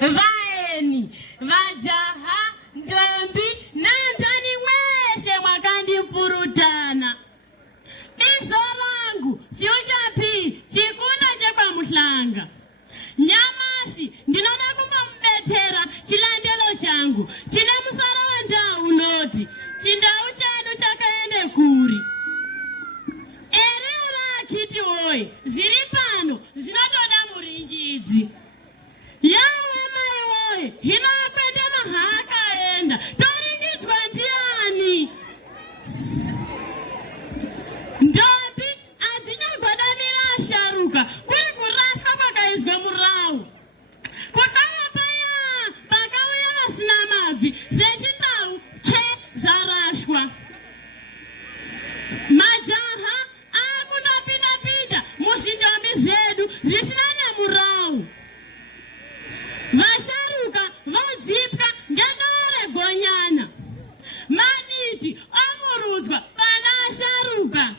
vaeni, vajaha, ndombi, nanjani mweshe mwakandi purutana. Bizo langu, Future P, chikuna chekwa Muhlanga. Nyamashi, ndinona kumba mbetera, chilandelo changu, chine musara wa ndau unoti, chindau chenu chakaende kuri. Erera kiti woye, zviripano, zvinotoda muringidzi. Yawe mai woye, hino akwende mahaka enda, toringidzwa ndiani? Ndombi, adzinyagwadanira asharuka, kuri kurashwa pakaizwe murau. Kutanga paya, pakauya vasina mabvi, zvechindau, zvarashwa. Majaha, akundopinda-pinda, muzvindombi zvedu, zvisina nemurau. Vasharuka, vodzipwa, ngendore gonyana. Maniti, omurudzwa, pana asharuka.